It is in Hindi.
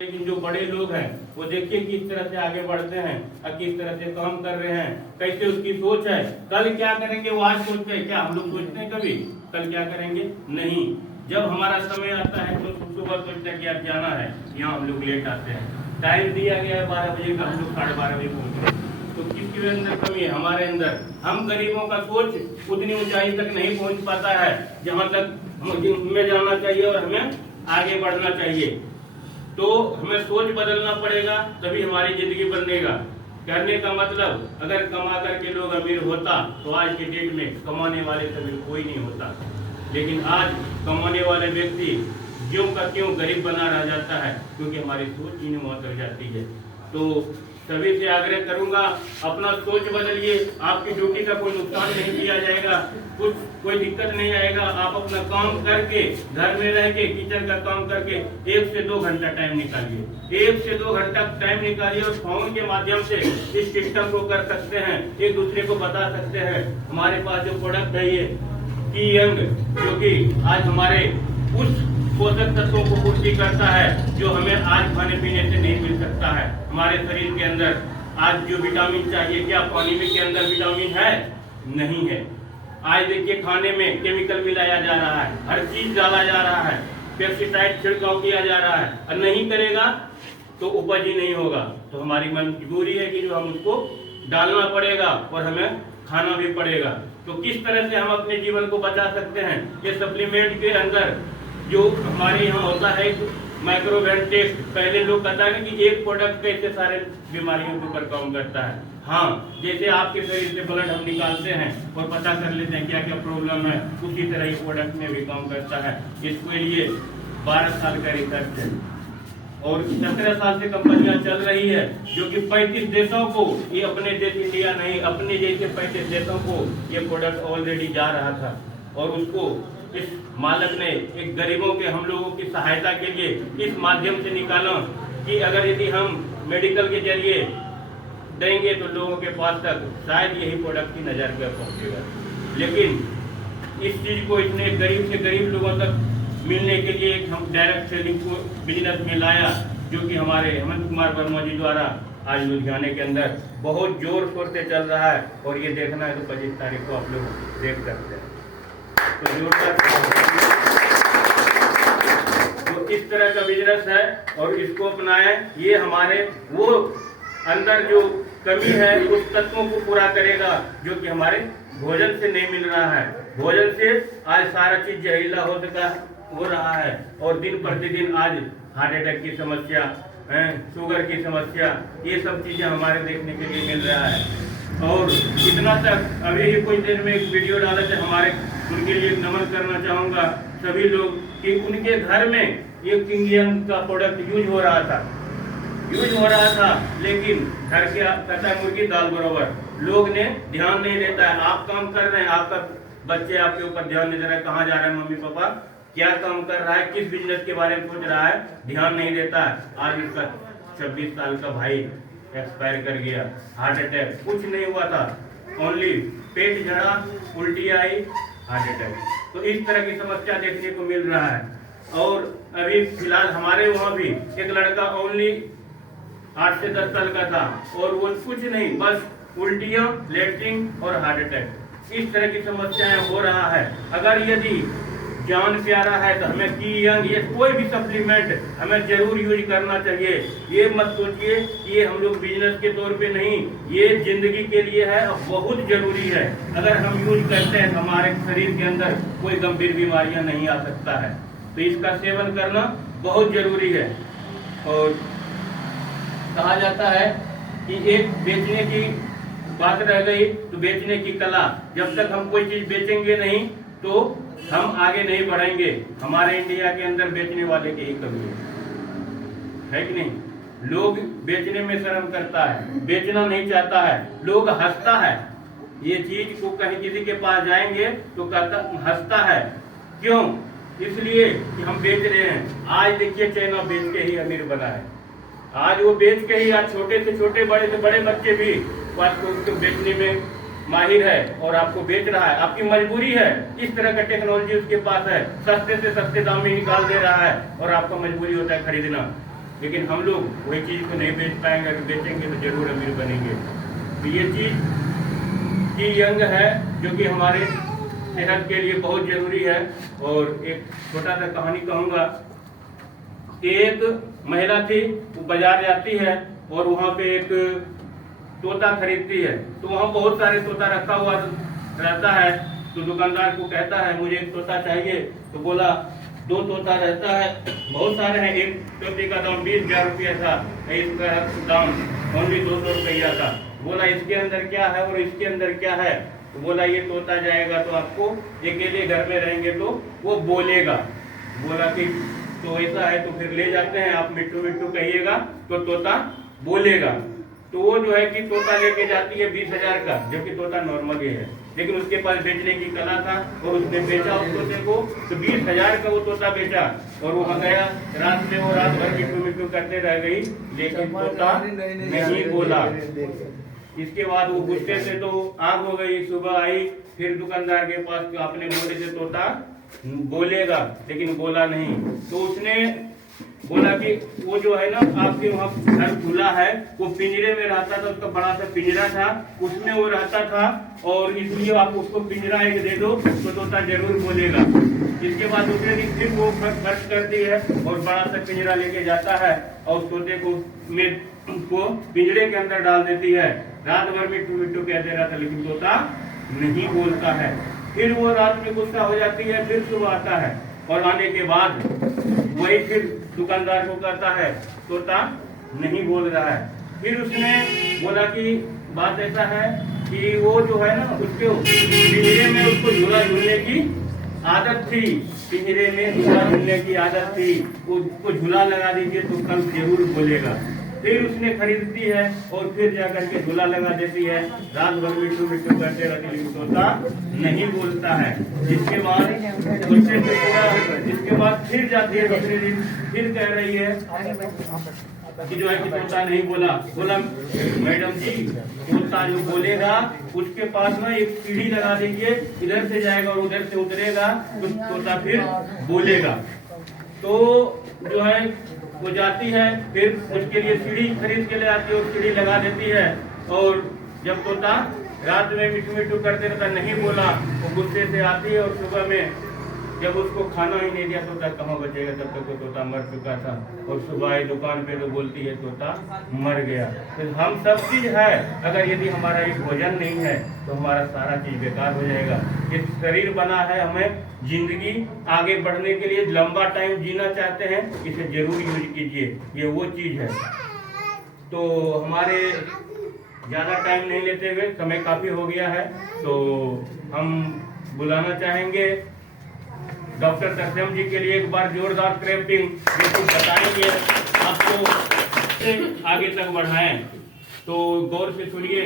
लेकिन जो बड़े लोग हैं वो देखिए किस तरह से आगे बढ़ते हैं और किस तरह से काम कर रहे हैं, कैसे उसकी सोच है। कल क्या करेंगे वो आज सोचते हैं क्या? हम लोग सोचते हैं कभी कल क्या करेंगे? नहीं। जब हमारा समय आता है तो सुबह सोचते हैं कि आज जाना है, यहाँ हम लोग लेट आते हैं। टाइम दिया गया है 12 बजे का, हम लोग 12:30 बजे पहुँच रहे हैं। तो किसके अंदर कमी है? हमारे अंदर। हम गरीबों का सोच उतनी ऊंचाई तक नहीं पहुँच पाता है जहाँ तक हमें जाना चाहिए और हमें आगे बढ़ना चाहिए। तो हमें सोच बदलना पड़ेगा, तभी हमारी जिंदगी बनेगा। करने का मतलब, अगर कमा करके लोग अमीर होता तो आज के डेट में कमाने वाले कभी कोई नहीं होता। लेकिन आज कमाने वाले व्यक्ति ज्यों का क्यों गरीब बना रह जाता है, क्योंकि हमारी सोच ही नहीं उतर जाती है। तो सभी से आग्रह करूंगा, अपना सोच बदलिए। आपकी ड्यूटी का कोई नुकसान नहीं किया जाएगा, कोई दिक्कत नहीं आएगा। आप अपना काम करके, घर में रह के किचन का काम करके 1 से 2 घंटा टाइम निकालिए। 1 से 2 घंटा टाइम निकालिए और फोन के माध्यम से इस सिस्टम को कर सकते हैं, एक दूसरे को बता सकते हैं। हमारे पास जो प्रोडक्ट है ये की यंग, जो कि आज हमारे उस पोषक तत्वों को पूर्ति करता है जो हमें आज खाने पीने से नहीं मिल सकता है। हमारे शरीर के अंदर आज जो विटामिन चाहिए, क्या पानी में के अंदर विटामिन है? नहीं है। आज देखिए खाने में केमिकल मिलाया जा रहा है, हर चीज डाला जा रहा है, पेस्टिसाइड छिड़काव किया जा रहा है, और नहीं करेगा तो उपज ही नहीं होगा। तो हमारी मजबूरी है कि जो हम उसको डालना पड़ेगा और हमें खाना भी पड़ेगा। तो किस तरह से हम अपने जीवन को बचा सकते हैं? ये सप्लीमेंट के अंदर जो हमारे यहाँ होता है माइक्रोवेन टेस्ट, पहले लोग कहता है कि एक प्रोडक्ट कैसे सारे बीमारियों के ऊपर काम करता है। हाँ, जैसे आपके शरीर से ब्लड हम निकालते हैं और पता कर लेते हैं क्या क्या प्रॉब्लम है, उसी तरह ये प्रोडक्ट में भी काम करता है। इसके लिए 12 साल का रिसर्च है और 17 साल से कंपनियां चल रही है, जो कि 35 देशों को, ये अपने देश इंडिया नहीं, अपने जैसे 35 देशों को ये प्रोडक्ट ऑलरेडी जा रहा था। और उसको इस मालक ने एक गरीबों के, हम लोगों की सहायता के लिए इस माध्यम से निकाला कि अगर यदि हम मेडिकल के जरिए देंगे तो लोगों के पास तक शायद यही प्रोडक्ट की नजर पर पहुंचेगा। लेकिन इस चीज को इतने गरीब से गरीब लोगों तक मिलने के लिए एक हम डायरेक्ट सेलिंग को बिजनेस में लाया, जो कि हमारे हेमंत कुमार वर्मा जी द्वारा आज लुधियाने के अंदर बहुत जोर शोर से चल रहा है। और ये देखना है तो 25 तारीख को आप लोग देख सकते हैं। तो जोरदार, तो इस तरह का बिजनेस है और इसको अपनाएं। ये हमारे वो अंदर जो कमी है उस तत्वों को पूरा करेगा जो कि हमारे भोजन से नहीं मिल रहा है। भोजन से आज सारा चीज जहरीला हो रहा है और दिन प्रतिदिन आज हार्ट अटैक की समस्या, शुगर की समस्या, ये सब चीजें हमारे देखने के लिए मिल रहा है। और इतना तक अभी ही कुछ देर में एक वीडियो डाला था हमारे, उनके लिए नमन करना चाहूंगा सभी लोग कि उनके घर में ये किंग यंग का प्रोडक्ट यूज हो रहा था, लेकिन घर के कहता मुर्गी दाल बराबर, लोग ने ध्यान नहीं देता है। आप काम कर रहे हैं, आपका बच्चे आपके ऊपर ध्यान नहीं दे रहा है, कहाँ जा रहे हैं मम्मी पापा, क्या काम कर रहा है, किस बिजनेस के बारे में सोच रहा है, ध्यान नहीं देता है। आज इसका 26 साल का भाई एक्सपायर कर गया, हार्ट अटैक, कुछ नहीं हुआ था, ओनली पेट झड़ा, उल्टी आई, हार्ट अटैक। तो इस तरह की समस्या देखने को मिल रहा है। और अभी फिलहाल हमारे वहाँ भी एक लड़का ओनली 8 से 10 साल का था और वो कुछ नहीं, बस उल्टियाँ, लेटरिन और हार्ट अटैक, इस तरह की समस्याएं हो रहा है। अगर यदि जान प्यारा है तो हमें की यंग, ये कोई भी सप्लीमेंट हमें जरूर यूज करना चाहिए। ये मत सोचिए कि ये हम लोग बिजनेस के तौर पे नहीं, ये जिंदगी के लिए है और बहुत जरूरी है। अगर हम यूज करते हैं तो हमारे शरीर के अंदर कोई गंभीर बीमारियां नहीं आ सकता है। तो इसका सेवन करना बहुत जरूरी है। और कहा जाता है कि एक बेचने की बात रह गई तो बेचने की कला, जब तक हम कोई चीज बेचेंगे नहीं तो हम आगे नहीं बढ़ेंगे। हमारे इंडिया के अंदर बेचने वाले की ही कमी है कि नहीं? लोग बेचने में शर्म करता है, बेचना नहीं चाहता है, लोग हंसता है। ये चीज को कहीं किसी के पास जाएंगे तो कहता, हंसता है, क्यों? इसलिए कि हम बेच रहे हैं। आज देखिए चाइना बेच के ही अमीर बना है, आज वो बेच के ही, आज छोटे से छोटे, बड़े से बड़े बच्चे भी उसको बेचने में माहिर है और आपको बेच रहा है। आपकी मजबूरी है, इस तरह का टेक्नोलॉजी उसके पास है, सस्ते से सस्ते दाम में निकाल दे रहा है और आपका मजबूरी होता है खरीदना। लेकिन हम लोग वही चीज को नहीं बेच पाएंगे। अगर बेचेंगे तो जरूर अमीर बनेंगे। तो ये चीज की अंग है जो कि हमारे सेहत के लिए बहुत जरूरी है। और एक छोटा सा कहानी कहूंगा कि एक महिला थी, वो बाजार जाती है और वहाँ पे एक तोता खरीदती है। तो वहाँ बहुत सारे तोता रखा हुआ रहता है। तो दुकानदार को कहता है मुझे एक तोता चाहिए। तो बोला 2 तोता रहता है, बहुत सारे हैं। एक तोते का दाम 20,000 रुपया था, इसका दाम ओनली 200 रुपया था। बोला इसके अंदर क्या है और इसके अंदर क्या है? तो बोला ये तोता जाएगा तो आपको अकेले घर में रहेंगे तो वो बोलेगा। बोला कि तो ऐसा है तो फिर ले जाते हैं, आप मिट्टू मिट्टू कहिएगा तो तोता बोलेगा। तो वो जो है कि तोता लेके जाती है 20,000 का, जो कि तोता नॉर्मल ही है, लेकिन उसके पास बेचने की कला था और उसने बेचा उस तोते को। तो 20,000 का वो तोता बेचा और वो गया। रात में वो रात भर मिट्टू मिट्टू करते रह गई, लेकिन तोता नहीं बोला। इसके बाद वो गुस्से से तो आग हो गई। सुबह आई, फिर दुकानदार के पास आपने बोले थे तोता बोलेगा, लेकिन बोला नहीं। तो उसने बोला कि वो जो है ना आपके वहाँ घर खुला है, वो पिंजरे में रहता था, उसका बड़ा सा पिंजरा था, उसमें वो रहता था और इसलिए आप उसको पिंजरा एक दे दो तो तोता जरूर बोलेगा। इसके बाद दूसरे दिन फिर वो खर्च करती है और बड़ा सा पिंजरा लेके जाता है और तोते को पिंजरे के अंदर डाल देती है। रात भर मिट्टू मिट्टू कहते रहता, लेकिन तोता नहीं बोलता है। फिर वो रात में गुस्सा हो जाती है, फिर सुबह आता है और आने के बाद वही फिर दुकानदार को कहता है तोता नहीं बोल रहा है। फिर उसने बोला कि बात ऐसा है कि वो जो है ना उसके पिंजरे में उसको झूला झूलने की आदत थी, पिंजरे में झूला झूलने की आदत थी, उसको झूला लगा दीजिए तो कल जरूर बोलेगा। फिर उसने खरीदती है और फिर जाकर के झूला लगा देती है। रात भर मिट्टू मिट्टू करते रहती, लेकिन तोता नहीं बोलता है। जिसके बाद गुस्से से पूरा, जिसके बाद फिर जाती है दूसरे दिन, फिर कह रही है कि जो है कि तोता नहीं बोला। बोला मैडम जी तोता जो बोलेगा उसके पास ना एक सीढ़ी लगा दीजिए, इधर से जाएगा और उधर से उतरेगा तो तोता फिर बोलेगा। तो जो है वो जाती है, फिर उसके लिए सीढ़ी खरीद के ले आती है और सीढ़ी लगा देती है। और जब तोता रात में मिट्टू मिट्टू करते रहता, नहीं बोला, वो गुस्से से आती है और सुबह में जब उसको खाना ही नहीं दिया तोता कहाँ बचेगा, तब तक तो तोता मर चुका था। और सुबह आई दुकान पे तो बोलती है तोता मर गया। तो हम सब चीज है, अगर यदि हमारा एक भोजन नहीं है तो हमारा सारा चीज बेकार हो जाएगा। ये शरीर बना है हमें जिंदगी आगे बढ़ने के लिए, लंबा टाइम जीना चाहते हैं, इसे जरूर यूज कीजिए, ये वो चीज है। तो हमारे ज्यादा टाइम नहीं लेते हुए, समय काफी हो गया है, तो हम बुलाना चाहेंगे डॉक्टर तरसेम जी के लिए एक बार जोरदार क्लैपिंग, जो कुछ बताएंगे आपको आगे तक बढ़ाएं। तो गौर से सुनिए।